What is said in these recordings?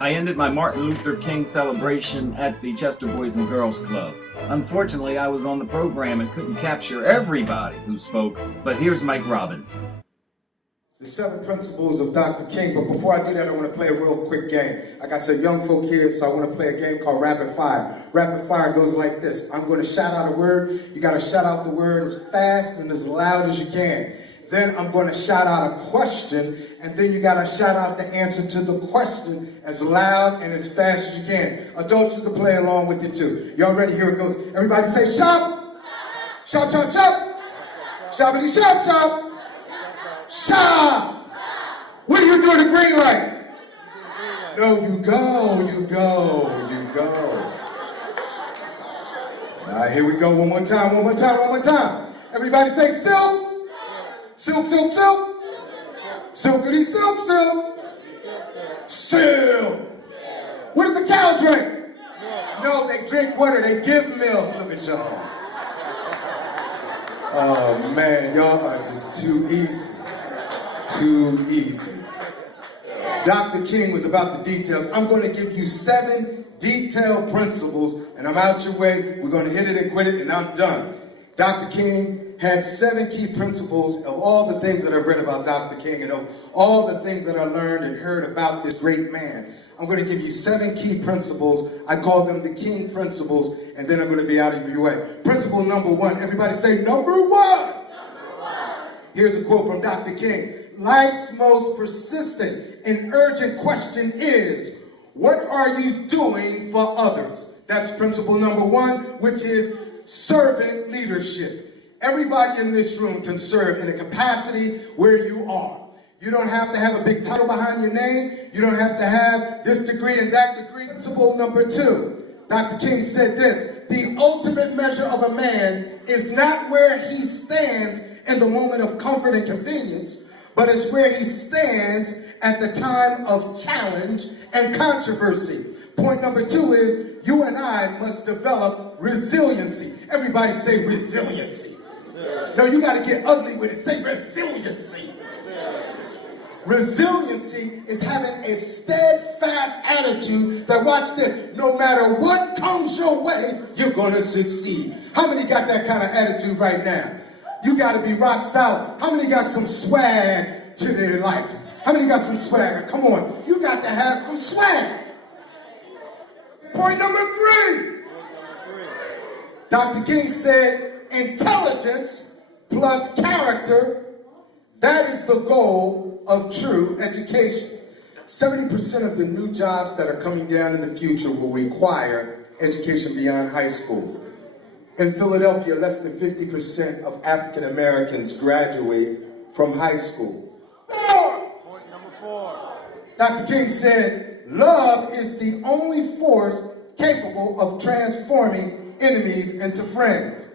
I ended my Martin Luther King celebration at the Chester Boys and Girls Club. Unfortunately, I was on the program and couldn't capture everybody who spoke, but here's Mike Robbins. The 7 principles of Dr. King, but before I do that, I want to play a real quick game. Like I said, young folk here, so I want to play a game called Rapid Fire. Rapid Fire goes like this. I'm going to shout out a word. You got to shout out the word as fast and as loud as you can. Then I'm going to shout out a question, and then you got to shout out the answer to the question as loud and as fast as you can. Adults, you can play along with it too. Y'all ready? Here it goes. Everybody say shop! Shop, shop, shop! Shoppity shop, shop! Shop! What are you doing the green light? No, you go, you go, you go. All right, here we go. One more time, one more time, one more time. Everybody say silk. Silk, silk, silk. Silkity, silk, silk. Silk. What does a cow drink? No, they drink water. They give milk. Look at y'all. Oh, man, y'all are just too easy. Too easy. Dr. King was about the details. I'm going to give you 7 detailed principles, and I'm out your way. We're going to hit it and quit it, and I'm done. Dr. King had 7 key principles of all the things that I've read about Dr. King and of all the things that I learned and heard about this great man. I'm going to give you 7 key principles. I call them the King principles, and then I'm going to be out of your way. Principle number 1. Everybody say number 1. Here's a quote from Dr. King. Life's most persistent and urgent question is, what are you doing for others? That's principle number 1, which is servant leadership. Everybody in this room can serve in a capacity where you are. You don't have to have a big title behind your name. You don't have to have this degree and that degree. Principle number 2. Dr. King said this, the ultimate measure of a man is not where he stands in the moment of comfort and convenience, but it's where he stands at the time of challenge and controversy. Point number 2 is you and I must develop resiliency. Everybody say resiliency. No, you got to get ugly with it. Say resiliency. Resiliency is having a steadfast attitude that, watch this, no matter what comes your way, you're going to succeed. How many got that kind of attitude right now? You got to be rock solid. How many got some swag to their life? How many got some swag? Come on, you got to have some swag. Point number 3. Dr. King said, intelligence plus character, that is the goal of true education. 70% of the new jobs that are coming down in the future will require education beyond high school. In Philadelphia, less than 50% of African Americans graduate from high school. Point number 4. Dr. King said, love is the only force capable of transforming enemies into friends.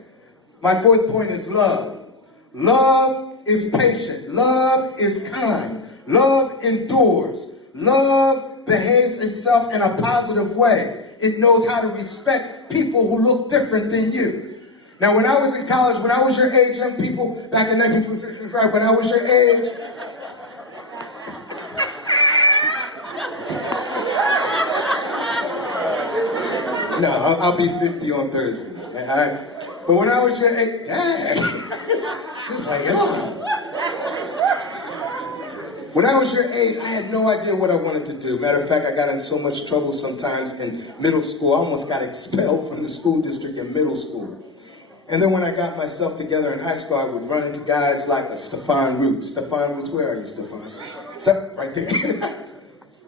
My 4th point is love. Love is patient. Love is kind. Love endures. Love behaves itself in a positive way. It knows how to respect people who look different than you. Now, when I was in college, when I was your age, young people, back in 1955, when I was your age, no, I'll be 50 on Thursday. All right? But when I was your age, dang, she's like, oh. When I was your age, I had no idea what I wanted to do. Matter of fact, I got in so much trouble sometimes in middle school. I almost got expelled from the school district in middle school. And then when I got myself together in high school, I would run into guys like Stephon Roots. Stephon Roots, where are you, Stephon? Step right there.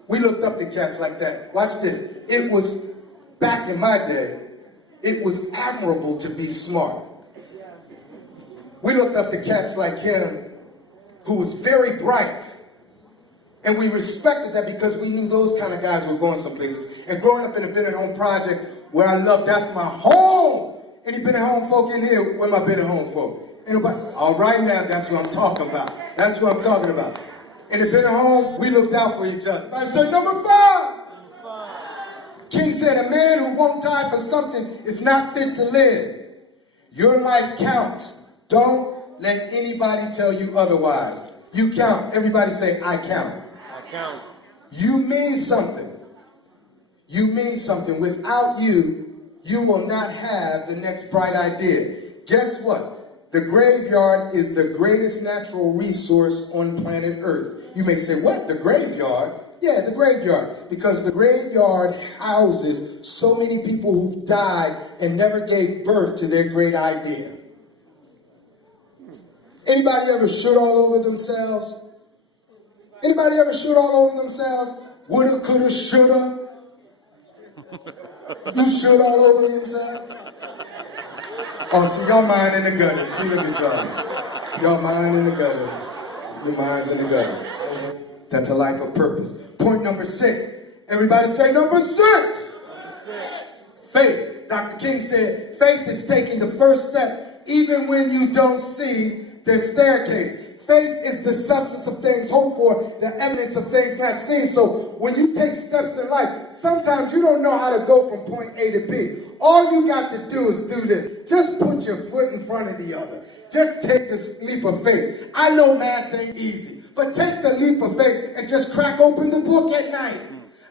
We looked up to cats like that. Watch this. It was, back in my day, it was admirable to be smart. We looked up to cats like him, who was very bright. And we respected that because we knew those kind of guys were going some places. And growing up in the Bennett Home Projects, where I love, that's my home. Any Bennett Home folk in here? Where my Bennett Home folk? Anybody? All right now, that's what I'm talking about. That's what I'm talking about. In the Bennett Home, we looked out for each other. I said, number 5. King said, a man who won't die for something is not fit to live. Your life counts. Don't let anybody tell you otherwise. You count. Everybody say, I count. I count. You mean something. You mean something. Without you, you will not have the next bright idea. Guess what? The graveyard is the greatest natural resource on planet Earth. You may say, what? The graveyard? Yeah, the graveyard. Because the graveyard houses so many people who've died and never gave birth to their great idea. Anybody ever shoot all over themselves? Anybody ever shoot all over themselves? Woulda, coulda, shoulda. You shoot all over yourselves? Oh, see, y'all mind in the gutter. See, look at y'all. Y'all mind in the gutter. Your mind's in the gutter. That's a life of purpose. Point number 6. Everybody say number 6. Faith. Dr. King said, faith is taking the first step even when you don't see the staircase. Faith is the substance of things hoped for, the evidence of things not seen. So when you take steps in life, sometimes you don't know how to go from point A to B. All you got to do is do this. Just put your foot in front of the other. Just take this leap of faith. I know math ain't easy, but take the leap of faith and just crack open the book at night.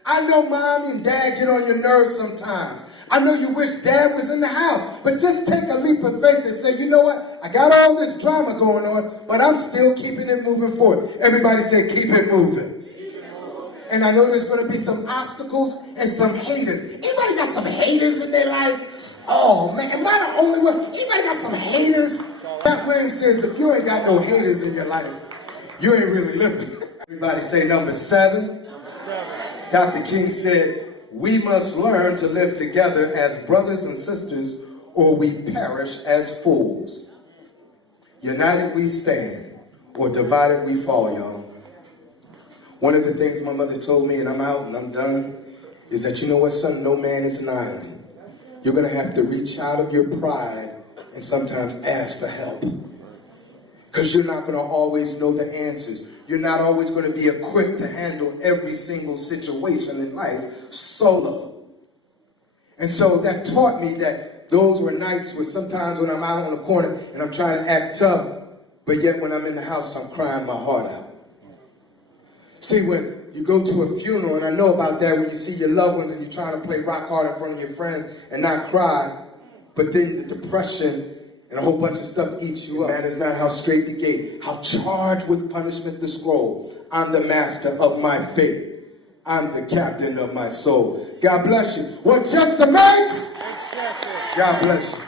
I know mommy and dad get on your nerves sometimes. I know you wish dad was in the house, but just take a leap of faith and say, you know what? I got all this drama going on, but I'm still keeping it moving forward. Everybody say, keep it moving. And I know there's going to be some obstacles and some haters. Anybody got some haters in their life? Oh, man, am I the only one? Anybody got some haters? Pat Williams says, if you ain't got no haters in your life, you ain't really living. Everybody say number 7. Dr. King said, we must learn to live together as brothers and sisters, or we perish as fools. United we stand, or divided we fall, y'all. One of the things my mother told me, and I'm out and I'm done, is that you know what, son? No man is an island. You're going to have to reach out of your pride and sometimes ask for help. Because you're not going to always know the answers. You're not always going to be equipped to handle every single situation in life solo. And so that taught me that those were nights where sometimes when I'm out on the corner and I'm trying to act tough, but yet when I'm in the house, I'm crying my heart out. See, when you go to a funeral, and I know about that, when you see your loved ones and you're trying to play rock hard in front of your friends and not cry, but then the depression and a whole bunch of stuff eats you up. That is not how straight the gate, how charged with punishment the scroll. I'm the master of my fate. I'm the captain of my soul. God bless you. What just the makes? God bless you.